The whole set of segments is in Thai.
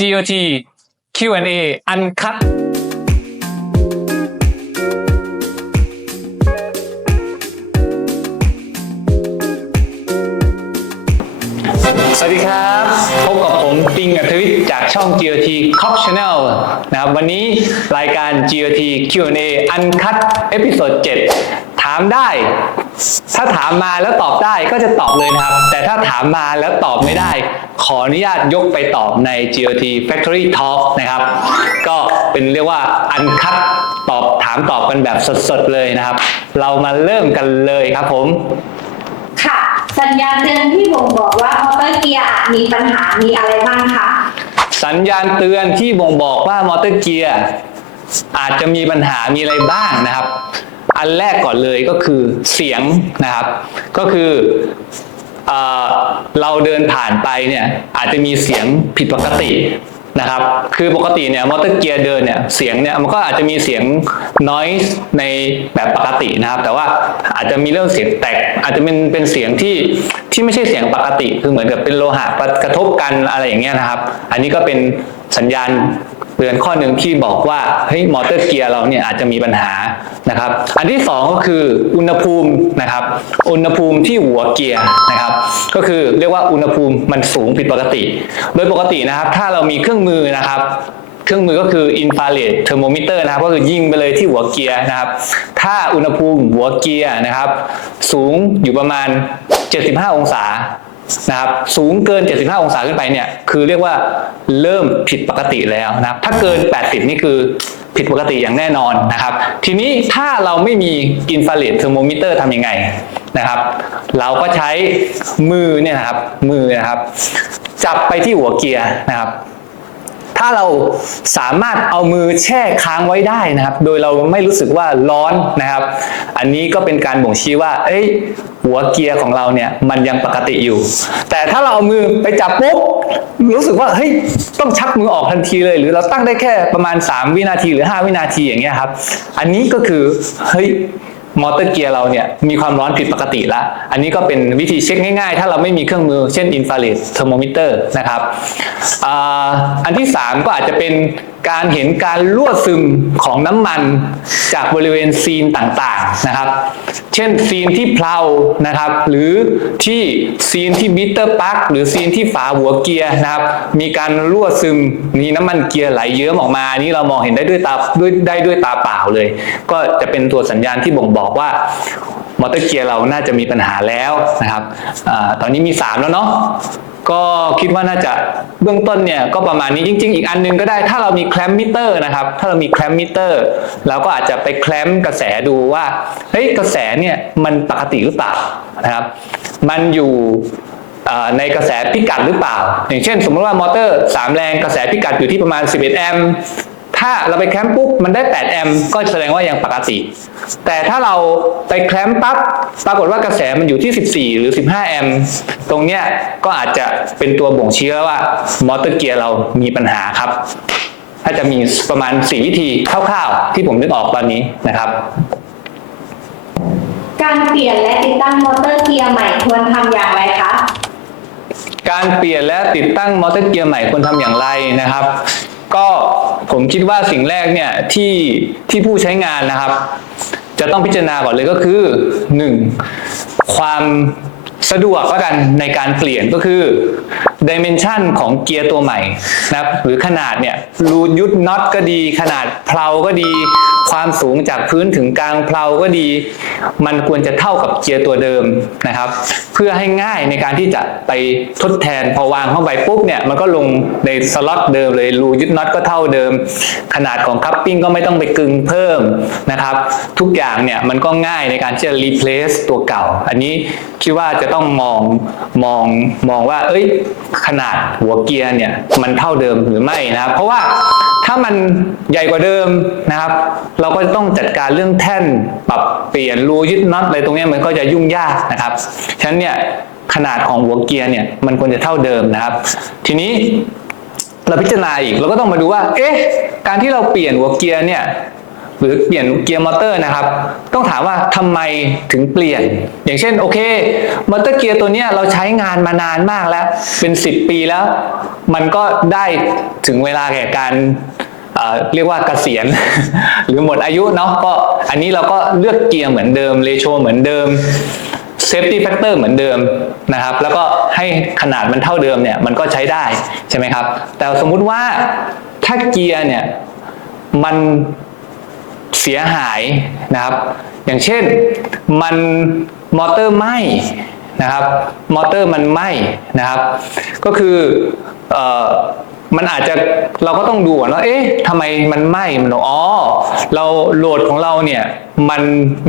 GOT Q&A อันคัดสวัสดีครับ พบกับผมปิงอัธวิทย์จากช่อง GOT Cop Channel นะครับ วันนี้รายการ GOT Q&A อันคัดเอพิโซด7ถามได้ ถ้าถามมาแล้วตอบได้ก็จะตอบเลยนะครับ แต่ถ้าถามมาแล้วตอบไม่ได้ ขออนุญาตยกไปตอบใน GOT Factory Talk นะครับ ก็เป็นเรียกว่าอันคัดตอบถามตอบกันแบบสดๆเลยนะครับ เรามาเริ่มกันเลยครับผม ค่ะ สัญญาณเตือนที่บ่งบอกว่ามอเตอร์เกียร์อาจมีปัญหามีอะไรบ้างคะสัญญาณเตือนที่บ่งบอกว่ามอเตอร์เกียร์อาจจะมีปัญหามีอะไรบ้างนะครับ อันแรกก่อนเลยก็คือเสียงนะครับ ก็คือเราเดินผ่านไปเนี่ยอาจจะมีเสียงผิดปกตินะครับ คือปกติเนี่ยมอเตอร์เกียร์เดินเนี่ยเสียงเนี่ยมันก็อาจจะมีเสียง noise ในแบบปกตินะครับ แต่ว่าอาจจะมีเรื่องเสียงแตก อาจจะเป็นเป็นเสียงที่ที่ไม่ใช่เสียงปกติ คือเหมือนกับเป็นโลหะกระทบกันอะไรอย่างเงี้ยนะครับ อันนี้ก็เป็นสัญญาณ ตือนข้อหนึ่งที่บอกว่าเฮ้ยมอเตอร์เกียร์เราเนี่ยอาจจะมีปัญหานะครับ อันที่สองก็คืออุณหภูมินะครับ อุณหภูมิที่หัวเกียร์นะครับ ก็คือเรียกว่าอุณหภูมิมันสูงผิดปกติ โดยปกตินะครับ ถ้าเรามีเครื่องมือนะครับเครื่องมือก็คือ infrared thermometer นะครับ ก็คือยิงไปเลยที่หัวเกียร์นะครับ ถ้าอุณหภูมิหัวเกียร์นะครับ สูงอยู่ประมาณ 75 องศา นะครับสูงเกิน 75 องศาขึ้นไปเนี่ยคือเรียกว่าเริ่มผิดปกติแล้วนะครับถ้าเกิน 80 นี่คือผิดปกติอย่างแน่นอนนะครับ ทีนี้ถ้าเราไม่มีอินฟาเรดเทอร์โมมิเตอร์ทำยังไงนะครับ เราก็ใช้มือเนี่ยนะครับมือนะครับ จับไปที่หัวเกียร์นะครับ ถ้าเราสามารถเอามือแช่ค้างไว้ได้นะครับ โดยเราไม่รู้สึกว่าร้อนนะครับ อันนี้ก็เป็นการบ่งชี้ว่า เอ้ยหัวเกียร์ของเราเนี่ยมันยังปกติอยู่ แต่ถ้าเราเอามือไปจับปุ๊บรู้สึกว่าเฮ้ยต้องชักมือออกทันทีเลย หรือเราตั้งได้แค่ประมาณ 3 วินาทีหรือ 5 วินาทีอย่างเงี้ยครับ อันนี้ก็คือเฮ้ย มอเตอร์เกียร์เราเนี่ยมีความร้อนผิดปกติละ อันนี้ก็เป็นวิธีเช็คง่ายๆ ถ้าเราไม่มีเครื่องมือเช่นอินฟราเรดเทอร์โมมิเตอร์นะครับออันที่ 3 ก็อาจจะเป็น การเห็นการรั่วซึมของน้ำมันจากบริเวณซีนต่างๆนะครับ เช่นซีนที่เพลานะครับ หรือที่ซีนที่มิเตอร์ปักหรือซีนที่ฝาหัวเกียร์นะครับ มีการรั่วซึมมีน้ำมันเกียร์ไหลเยิ้มออกมาอันนี้เรามองเห็นได้ด้วยตาด้วยได้ด้วยตาเปล่าเลย ก็จะเป็นตัวสัญญาณที่บ่งบอกว่ามอเตอร์เกียร์เราน่าจะมีปัญหาแล้วนะครับอตอนนี้มี 3 แล้วเนาะ ก็คิดว่าน่าจะเบื้องต้นเนี่ยก็ประมาณนี้จริง ๆ อีกอันหนึงก็ได้ถ้าเรามีแคลมมิเตอร์นะครับ ถ้าเรามีแคลมมิเตอร์เราก็อาจจะไปแคลมกระแสดูว่าเฮ้ยกระแสเนี่ยมันปกติหรือเปล่านะครับ มันอยู่ในกระแสพิกัดหรือเปล่า อย่างเช่น สมมติว่ามอเตอร์ 3 แรงกระแสพิกัดอยู่ที่ประมาณ 11 แอมป์ ถ้าเราไปแคลมปุ๊บมันได้8แอมป์ก็แสดงว่ายังปกติ แต่ถ้าเราไปแคลมปั๊บปรากฏว่ากระแสมันอยู่ที่ 14 หรือ 15 แอมป์ตรงเนี้ยก็อาจจะเป็นตัวบ่งชี้แล้วว่ามอเตอร์เกียร์เรามีปัญหาครับถ้าจะมีประมาณ 4 วิธีคร่าวๆ ที่ผมนึกออกตอนนี้นะครับ การเปลี่ยนและติดตั้งมอเตอร์เกียร์ใหม่ควรทำอย่างไรคะการเปลี่ยนและติดตั้งมอเตอร์เกียร์ใหม่ควรทำอย่างไรนะครับ ก็ผมคิดว่าสิ่งแรกเนี่ยที่ที่ผู้ใช้งานนะครับ จะต้องพิจารณาก่อนเลยก็คือ 1. ความสะดวกแล้วกันในการเปลี่ยนก็คือ ดิเมนชันของเกียร์ตัวใหม่นะครับหรือขนาดเนี่ยรูยุดน็อตก็ดี ขนาดเพลาก็ดี ความสูงจากพื้นถึงกลางเพลาก็ดี มันควรจะเท่ากับเกียร์ตัวเดิมนะครับ เพื่อให้ง่ายในการที่จะไปทดแทนพอวางเข้าไปปุ๊บเนี่ยมันก็ลงในสล็อตเดิมเลยรูยึดน็อตก็เท่าเดิม ขนาดของคัพปิ้งก็ไม่ต้องไปกึงเพิ่มนะครับ ทุกอย่างเนี่ยมันก็ง่ายในการที่จะ replace ตัวเก่า อันนี้คิดว่าจะต้องมองมองมองว่า เอ้ยขนาดหัวเกียร์เนี่ยมันเท่าเดิมหรือไม่นะครับเพราะว่าถ้ามันใหญ่กว่าเดิมนะครับ เราก็จะต้องจัดการเรื่องแท่นปรับเปลี่ยนรูยึดน็อตอะไรตรงนี้มันก็จะยุ่งยากนะครับฉะนั้นเนี่ยขนาดของหัวเกียร์เนี่ยมันควรจะเท่าเดิมนะครับ ทีนี้เราพิจารณาอีกเราก็ต้องมาดูว่า เอ๊ะ การที่เราเปลี่ยนหัวเกียร์เนี่ย หรือเปลี่ยนเกียร์มอเตอร์นะครับ ต้องถามว่าทำไมถึงเปลี่ยน อย่างเช่นโอเคมอเตอร์เกียร์ตัวเนี้ยเราใช้งานมานานมากแล้วเป็น 10 ปีแล้ว มันก็ได้ถึงเวลาแก่การเเรียกว่าเกษียณ หรือหมดอายุเนาะก็อันนี้เราก็เลือกเกียร์เหมือนเดิมเรโชเหมือนเดิม safety factor เหมือนเดิมนะครับ แล้วก็ให้ขนาดมันเท่าเดิมเนี่ยมันก็ใช้ได้ใช่ไหมครับ แต่สมมุติว่าถ้าเกียร์เนี่ยมัน เสียหายนะครับ อย่างเช่นมันมอเตอร์ไหม้นะครับมอเตอร์มันไหม้นะครับ ก็คืออมันอาจจะเราก็ต้องดูก่อนว่าเอ๊ะทำไมมันไหม้มันอ๋อเราโหลดของเราเนี่ยมัน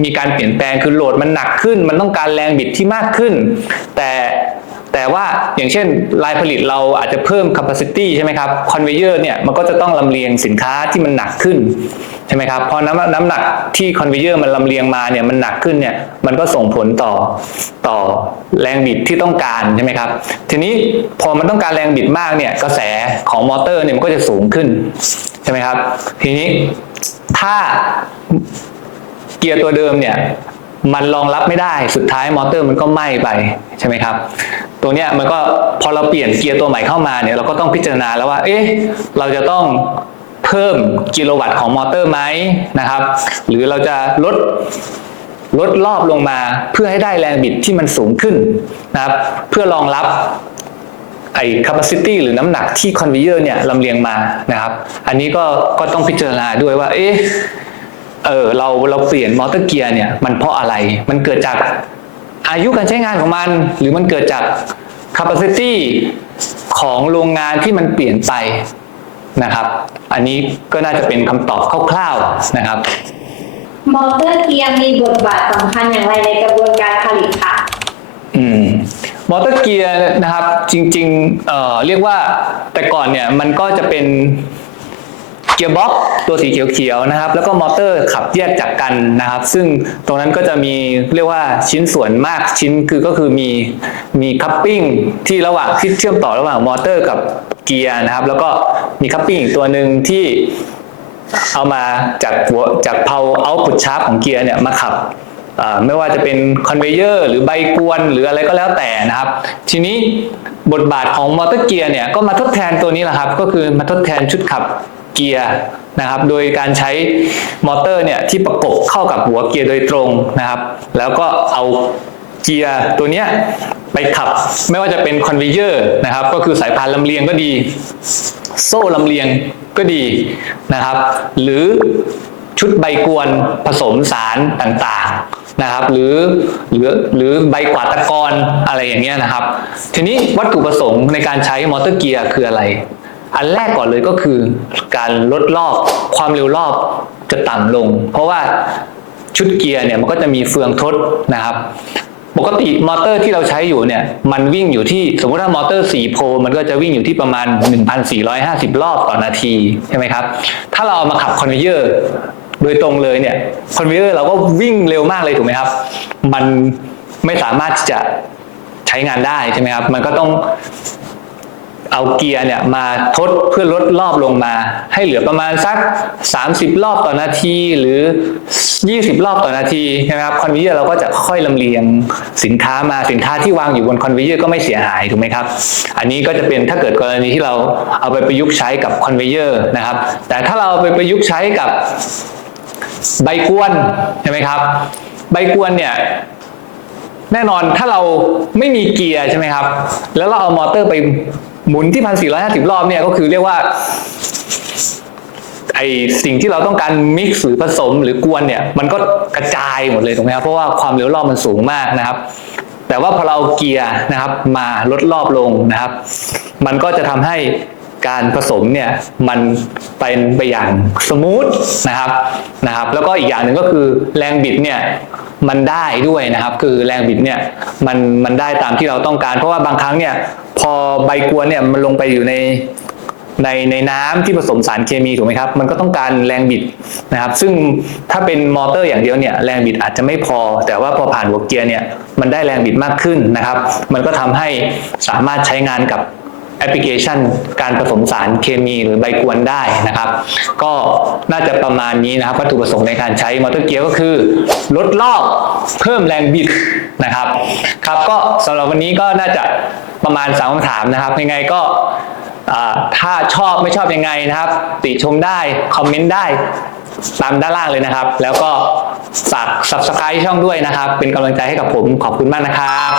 มีการเปลี่ยนแปลงคือโหลดมันหนักขึ้น มันต้องการแรงบิดที่มากขึ้น แต่แต่ว่าอย่างเช่นลายผลิตเราอาจจะเพิ่ม capacity ใช่ไหมครับ conveyor เนี่ยมันก็จะต้องลำเลียงสินค้าที่มันหนักขึ้น ช่ไหมครับพอน้ำน้ำหนักที่ conveyor มันลำเลียงมาเนี่ยมันหนักขึ้นเนี่ยมันก็ส่งผลต่อต่อแรงบิดที่ต้องการใช่ไหมครับทีนี้พอมันต้องการแรงบิดมากเนี่ยกระแสของมอเตอร์เนี่ยมันก็จะสูงขึ้นใช่ไหมครับทีนี้ถ้าเกียร์ตัวเดิมเนี่ยมันรองรับไม่ได้สุดท้ายมอเตอร์มันก็ไหม้ไปใช่ไหมครับ ตัวเนี้ยมันก็พอเราเปลี่ยนเกียร์ตัวใหม่เข้ามาเนี่ยเราก็ต้องพิจารณาแล้วว่า เอ๊ะเราจะต้อง เพิ่มกิโลวัตต์ของมอเตอร์ไหมนะครับ หรือเราจะลดลดรอบลงมาเพื่อให้ได้แรงบิดที่มันสูงขึ้นนะครับ เพื่อรองรับไอ้ capacity หรือน้ำหนักที่ conveyor เนี่ยลำเลียงมานะครับ อันนี้ก็ก็ต้องพิจารณาด้วยว่า เอ๊ะเออเราเราเปลี่ยนมอเตอร์เกียร์เนี่ยมันเพราะอะไรมันเกิดจากอายุการใช้งานของมัน หรือมันเกิดจาก capacity ของโรงงานที่มันเปลี่ยนไป นะครับ อันนี้ก็น่าจะเป็นคำตอบคร่าวๆนะครับ มอเตอร์เกียร์มีบทบาทสำคัญอย่างไรในกระบวนการผลิตคะอืมมอเตอร์เกียร์นะครับจริงๆเอ่อเรียกว่าแต่ก่อนเนี่ยมันก็จะเป็น เกียร์บ็อกตัวสีเขียวๆนะครับ แล้วก็มอเตอร์ขับแยกจากกันนะครับ ซึ่งตรงนั้นก็จะมีเรียกว่าชิ้นส่วนมากชิ้นคือก็คือมีมีคัพปิ้งที่ระหว่างที่เชื่อมต่อระหว่างมอเตอร์กับเกียร์นะครับ แล้วก็มีคัพปิ้งอีกตัวหนึ่งที่เอามาจากหัวจากเพาเอาพุทชาร์ปของเกียร์เนี่ยมาขับไม่ว่าจะเป็นคอนเวเยอร์หรือใบกวนหรืออะไรก็แล้วแต่นะครับ ทีนี้บทบาทของมอเตอร์เกียร์เนี่ยก็มาทดแทนตัวนี้แหละครับ ก็คือมาทดแทนชุดขับ เกียร์นะครับ โดยการใช้มอเตอร์เนี่ยที่ประกบเข้ากับหัวเกียร์โดยตรงนะครับ แล้วก็เอาเกียร์ตัวเนี้ยไปขับไม่ว่าจะเป็นคอนเวเยอร์นะครับ ก็คือสายพานลำเลียงก็ดี โซ่ลำเลียงก็ดีนะครับ หรือชุดใบกวนผสมสารต่างๆนะครับ หรือหรือหรือใบกวาดตะกอนอะไรอย่างเงี้ยนะครับ ทีนี้วัตถุประสงค์ในการใช้มอเตอร์เกียร์คืออะไร อันแรกก่อนเลยก็คือการลดรอบความเร็วรอบจะต่ำลง เพราะว่าชุดเกียร์เนี่ยมันก็จะมีเฟืองทดนะครับ ปกติมอเตอร์ที่เราใช้อยู่เนี่ยมันวิ่งอยู่ที่สมมติว่ามอเตอร์4โพลมันก็จะวิ่งอยู่ที่ประมาณ 1,450 รอบต่อนาทีใช่ไหมครับ ถ้าเราเอามาขับคอนเวเยอร์โดยตรงเลยเนี่ยคอนเวเยอร์เราก็วิ่งเร็วมากเลยถูกไหมครับ มันไม่สามารถจะใช้งานได้ใช่ไหมครับ มันก็ต้อง เอาเกียร์เนี่ยมาทดเพื่อลดรอบลงมา ให้เหลือประมาณสัก 30 รอบต่อนาทีหรือ 20 รอบต่อนาทีใช่ไหมครับคอนเวเยอร์เราก็จะค่อยลำเลียงสินค้ามาสินค้าที่วางอยู่บนคอนเวเยอร์ก็ไม่เสียหายถูกไหมครับ อันนี้ก็จะเป็นถ้าเกิดกรณีที่เราเอาไปประยุกต์ใช้กับคอนเวเยอร์นะครับ แต่ถ้าเราเอาไปประยุกต์ใช้กับใบกวนใช่ไหมครับ ใบกวนเนี่ยแน่นอนถ้าเราไม่มีเกียร์ใช่ไหมครับ แล้วเราเอามอเตอร์ไป หมุนที่พันสี่ร้อยห้าสิบรอบเนี่ยก็คือเรียกว่าไอสิ่งที่เราต้องการมิกซ์หรือผสมหรือกวนเนี่ย มันก็กระจายหมดเลยถูกไหมครับเพราะว่าความเร็วรอบมันสูงมากนะครับ แต่ว่าพอเราเอาเกียร์นะครับ มาลดรอบลงนะครับ มันก็จะทำให้การผสมเนี่ยมันเป็นไปอย่างสมูทนะครับนะครับ แล้วก็อีกอย่างหนึ่งก็คือแรงบิดเนี่ยมันได้ด้วยนะครับ คือแรงบิดเนี่ยมันมันได้ตามที่เราต้องการ เพราะว่าบางครั้งเนี่ย พอใบกวนเนี่ยมันลงไปอยู่ในในในน้ำที่ผสมสารเคมีถูกไหมครับ มันก็ต้องการแรงบิดนะครับ ซึ่งถ้าเป็นมอเตอร์อย่างเดียวเนี่ยแรงบิดอาจจะไม่พอ แต่ว่าพอผ่านหัวเกียร์เนี่ยมันได้แรงบิดมากขึ้นนะครับ มันก็ทำให้สามารถใช้งานกับแอปพลิเคชัน การผสมสารเคมีหรือใบกวนได้นะครับ ก็น่าจะประมาณนี้นะครับวัตถุประสงค์ในการใช้มอเตอร์เกียร์ก็คือ ลดรอบเพิ่มแรงบิดนะครับครับ ก็สำหรับวันนี้ก็น่าจะ ประมาณสามคำถามนะครับ ยังไงก็ถ้าชอบไม่ชอบยังไงนะครับ ติชมได้ คอมเมนต์ได้ตามด้านล่างเลยนะครับ แล้วก็ฝาก subscribe ช่องด้วยนะครับ เป็นกำลังใจให้กับผมขอบคุณมากนะครับ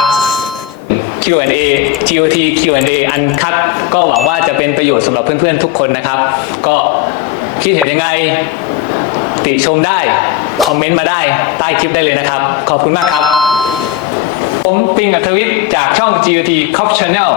Q&A GOT Q&A อันคัดก็หวังว่าจะเป็นประโยชน์สำหรับเพื่อนๆทุกคนนะครับ ก็คิดเห็นยังไง ติชมได้ คอมเมนต์มาได้ใต้คลิปได้เลยนะครับ ขอบคุณมากครับ ผมปิงอัธวิทย์จากช่อง GOT Cop Channel